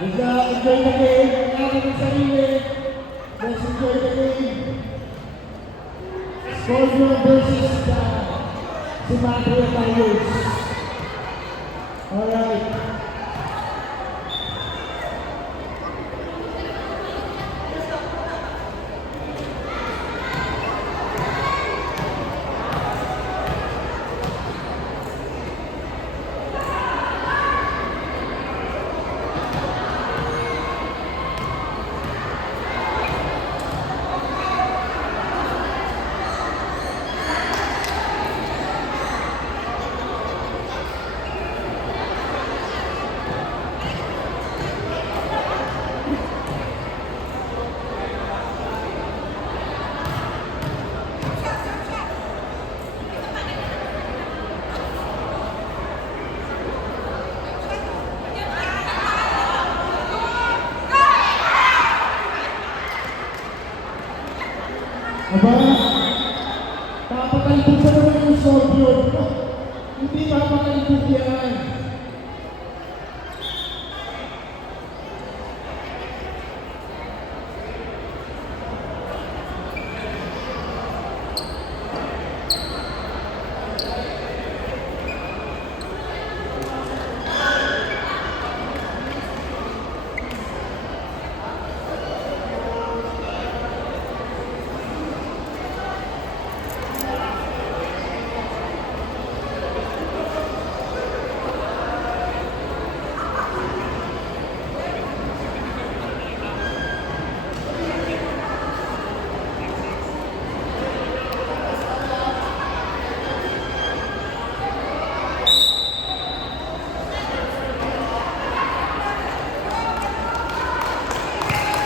Enjoy the game. Nangyari ng sarili. Let's enjoy the game. Scorpion versus Simatria Tigers. Alright. Aba, papakalipot sa naman yung Scorpion. Hindi papakalipot yan.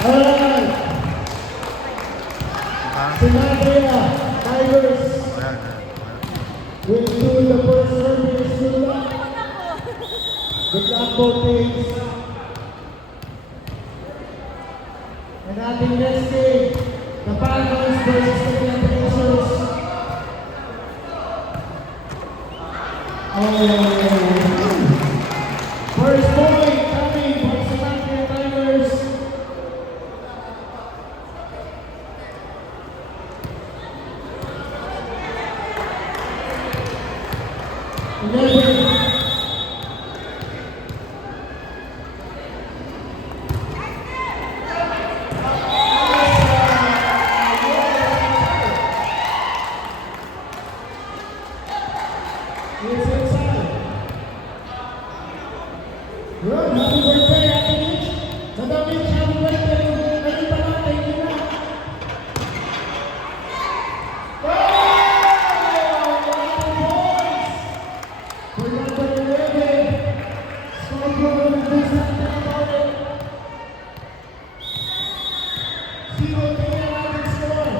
Alright. Simatria Tigers will do the first service. Good luck. Good luck both teams. And ating next game, the Falcons versus the Gladiators. First point coming from Simatria Tigers. Good, happy birthday, Ate Mitch. Madam Mitch, happy birthday. Ngayon pa lang, thank you na. For number 11, Scorpion versus Santa Paula. 0-3 ang ating score.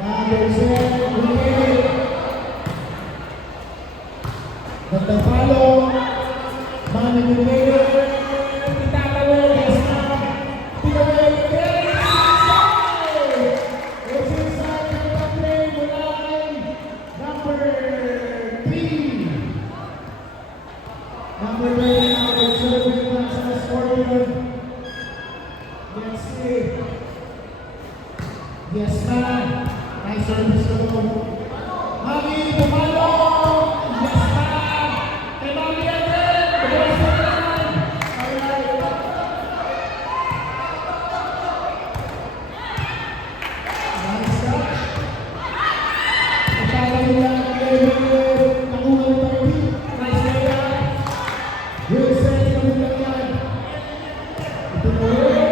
Number 7, okay. But the follow, Manny Guerrero, itatawid, yes ma'am, tinawid, yes, this is the play mula kay number 3. Number 3 na mag-serving na sa Scorpion. Yes, yes ma'am, nice service ko. Mami, pumalo! Yes ma'am! Kay Mami Eden! Pagkakas na naman! Alright! Nice catch! Pagkala nila ang nakuha ng party. Nice layup! Good set sa mga yan. Ito po yun.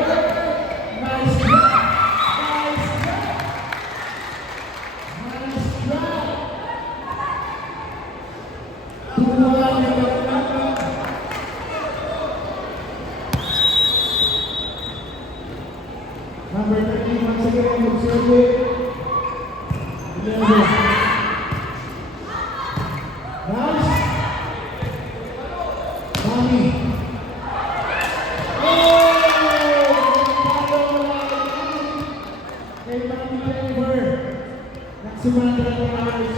Nice drop! Nice drop! Nice drop! Number 13, once again, observe it. 11. Nice. Mami. Kay Mami Denver. Nagsumanda ng Paris.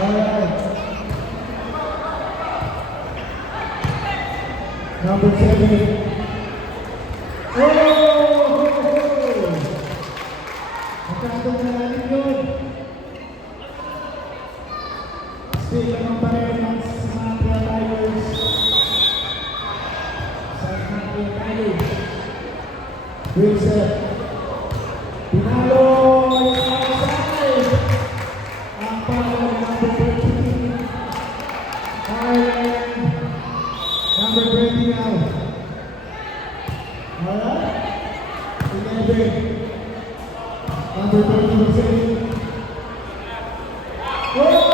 Alright. Number 7. Oh! Magkakatong na natin yun. Still naman pa rin ang Sumatra Tigers. Sumatra Tigers. Wilson. Pinalo yung outside. Ang power number 13. Ireland. Number 20 now. Alright. 11. Number 20. Oh!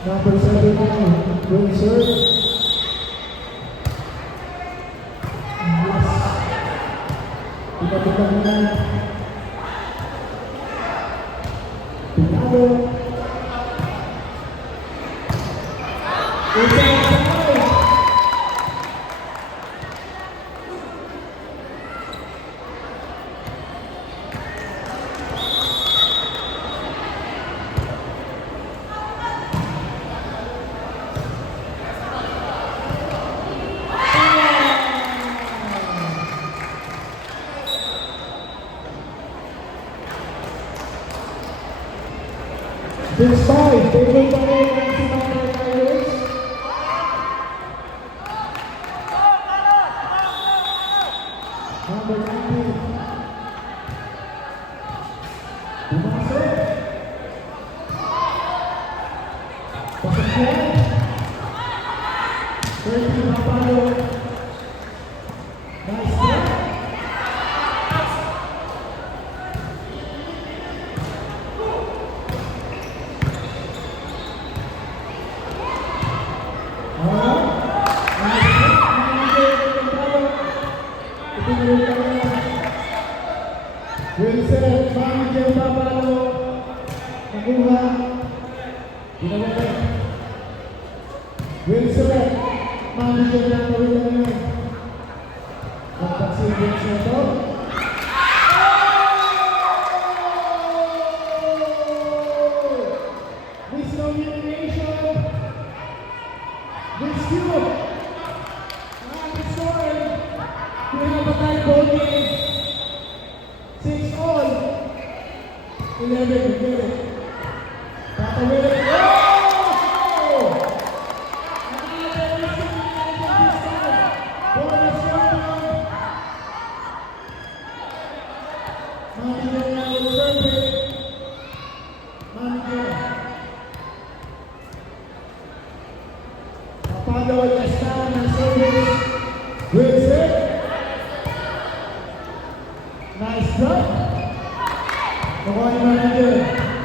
Number 7 now, Windsor. Yes. Pinatukan na. Pinalo. This five, they will go and Sumatra Tigers. Number 19. Bumasok. Pasakyan. 30 Papalo. Nice play. Wilson, manager Papalo, nakuha, ginawin. Wilson, manager na gawin na ngayon. Pagpasin Wilson ito. Miss nomination, Miss Q, sorry, we have a tie voting. 6 all. 11. Good. Tatawin. Oh! Bonus champion. Manager na will serve it. Manager. Papalo Castan na service. Wilson. Nice job. Nakuha ni manager.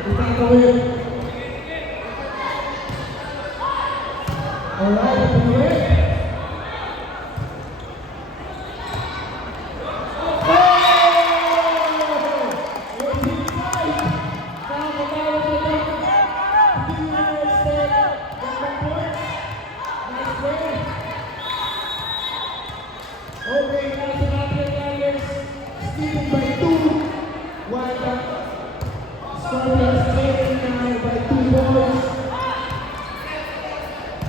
Itatawin. Alright, itatawin. Okay, now Sumatra Tigers leading by 2, while the Scorpions trailing now by 2 points.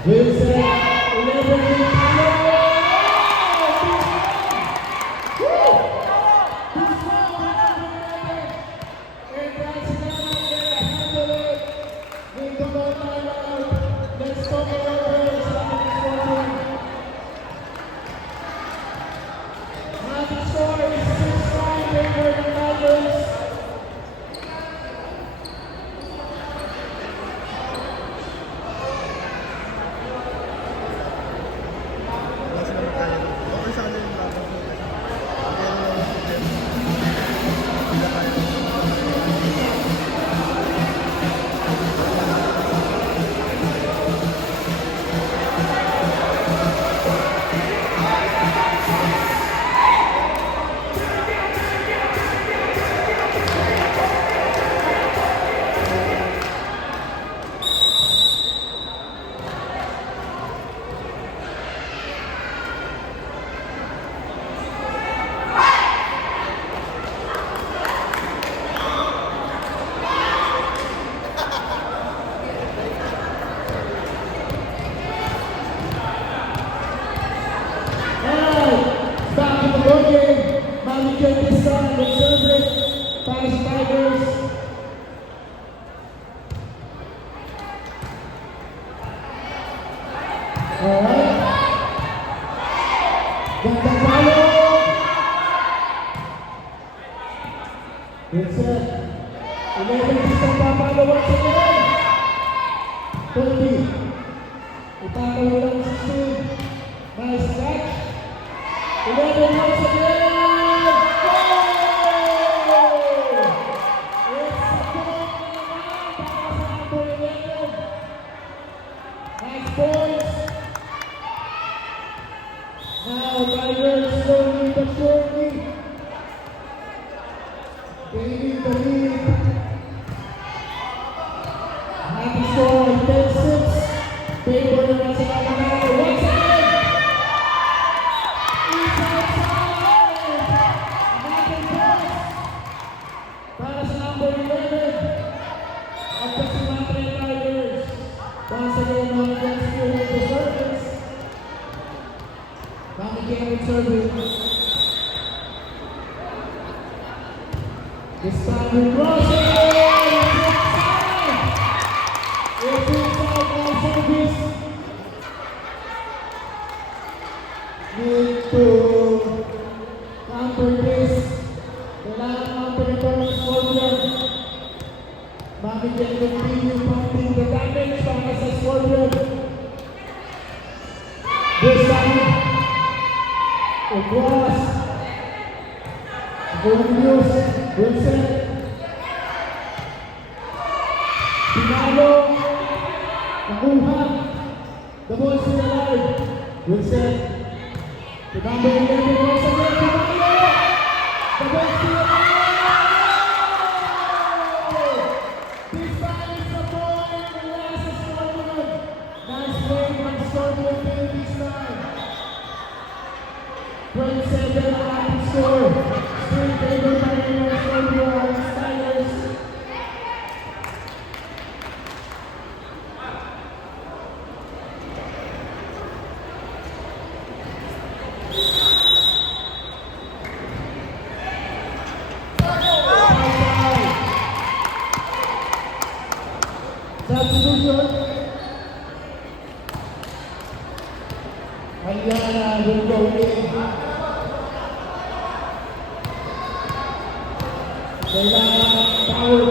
Wilson, 11. Alright. Gandang palo. Good set. 11 pistong papalo once again. 20. Itakaw lang 16. Nice catch. 11 once again. Points. Now Tigers slowly but surely gaining the lead. Happy score 10-6. Favor naman sa Manalo once again. It's outside. Another pass para sa number 11 of the Sumatra Tigers. Once again, now against the service. Now again, service. This time we cross it. It's inside now service. Need to counter this. Kailangan counter ito ng Scorpion. Mamigyan continue pumping the damage para sa Scorpion. This time, across. Gordius, Wilson. Pinalo. Nakuha. The ball still alive. Wilson. The number 11 once again. Pinalo. The ball still alive. Score. Still favored by the Scorpion Tigers. Substitution. Aliana will go in. Kailangan power.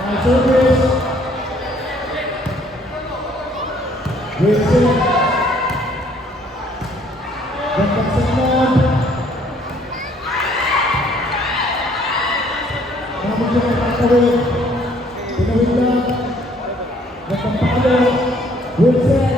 Nice service. Wilson. Gandang Simon. Namigyan ang kakawin. Pinawin lang. Gandang palo. Wilson.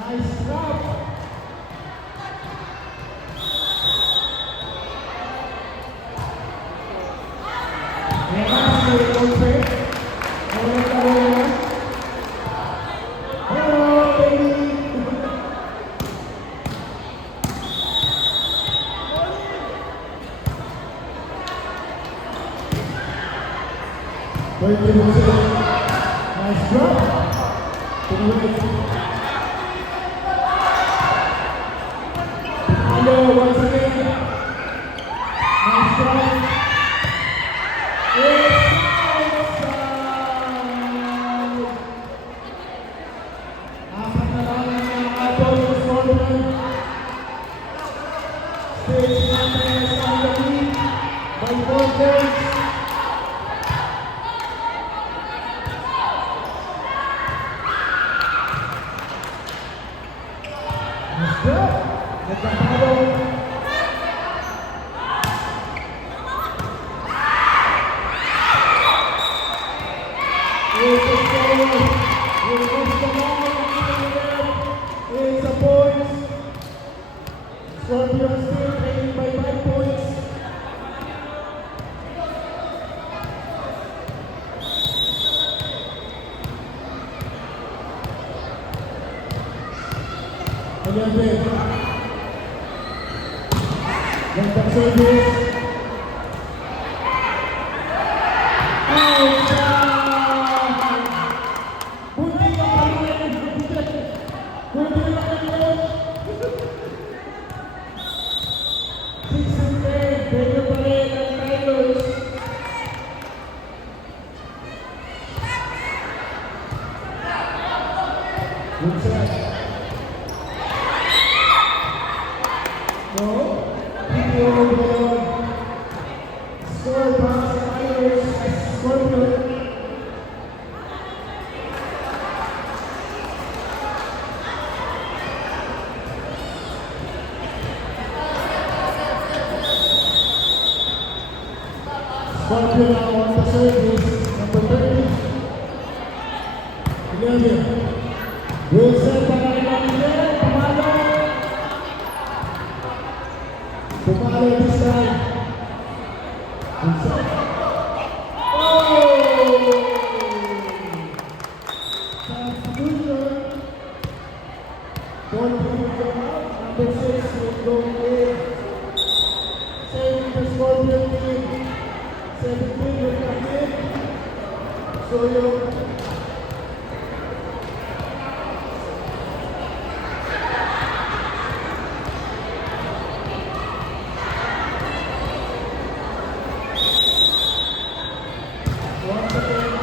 Nice drop. Nice drop. To the right. Hello, once again. Nice drop. It's outside. Apat na lang ang nakakabot sa Scorpion. Stage number is on the lead by 4 points. 11. Gandang service. Scorpion now on the service, number 30. 11. Wilson para kay Miguel, pumalo. Pumalo this time. Wilson. Oh! Substitution. Ball will go out. Number 6 will go in. Saving the Scorpion team. 17 will come in. So yung once again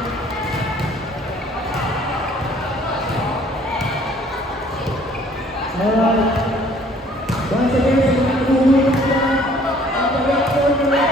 alright once again sa mga naghuhulog dyan ang direct corner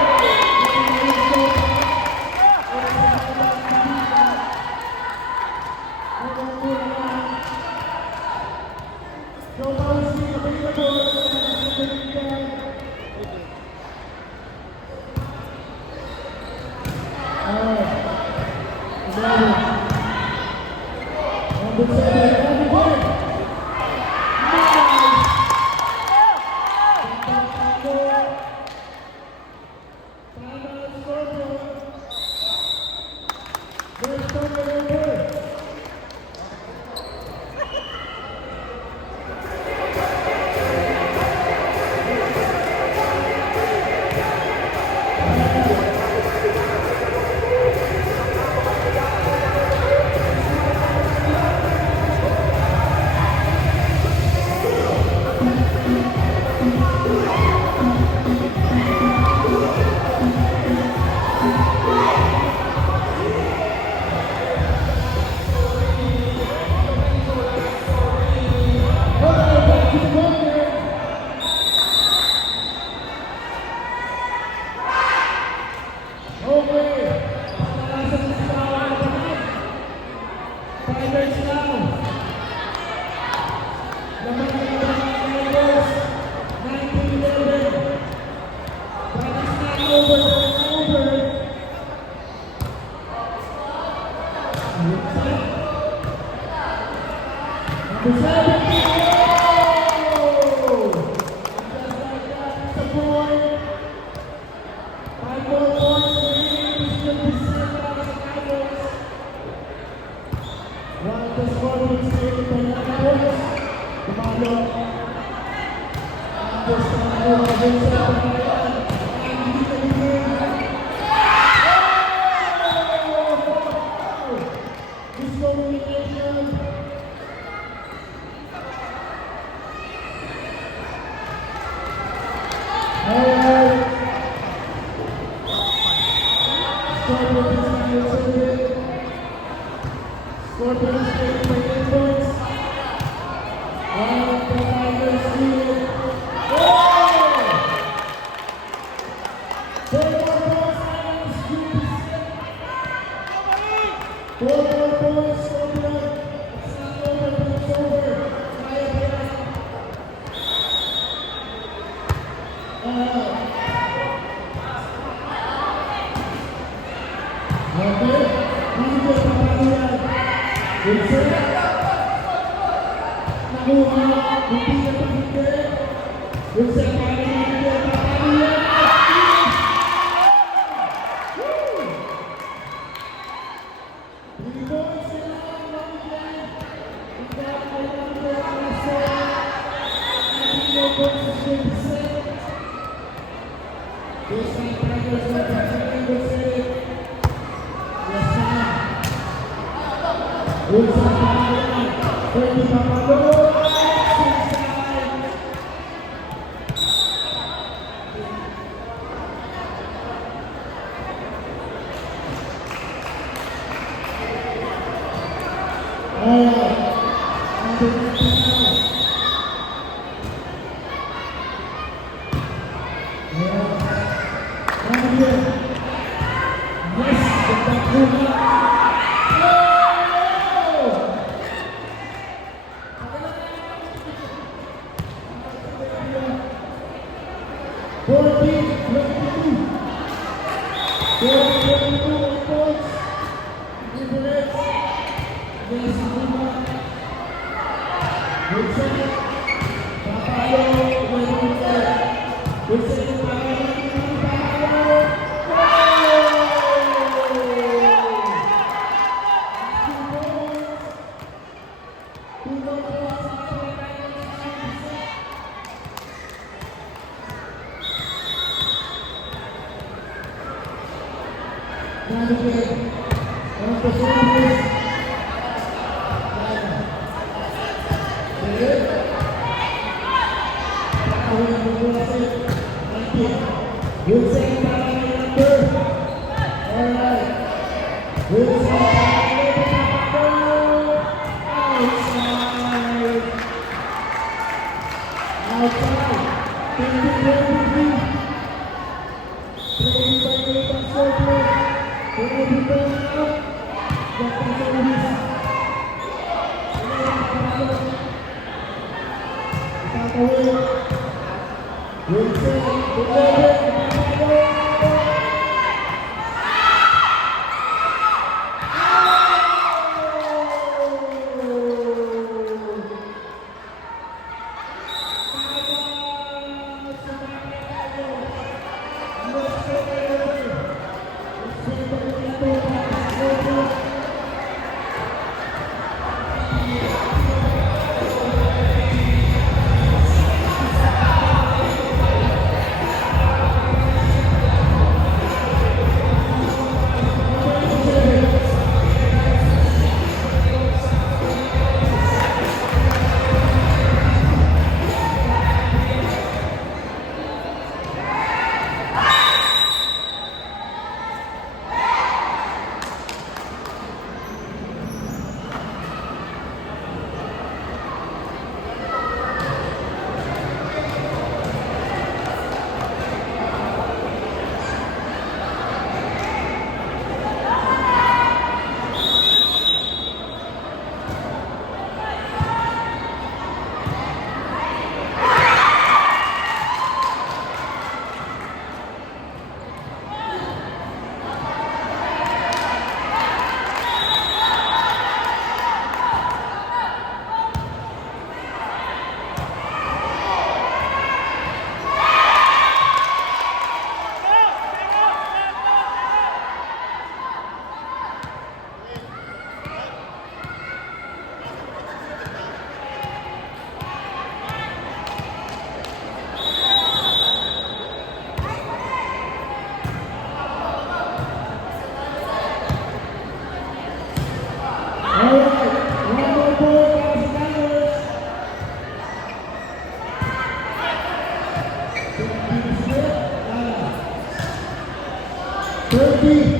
Turkey.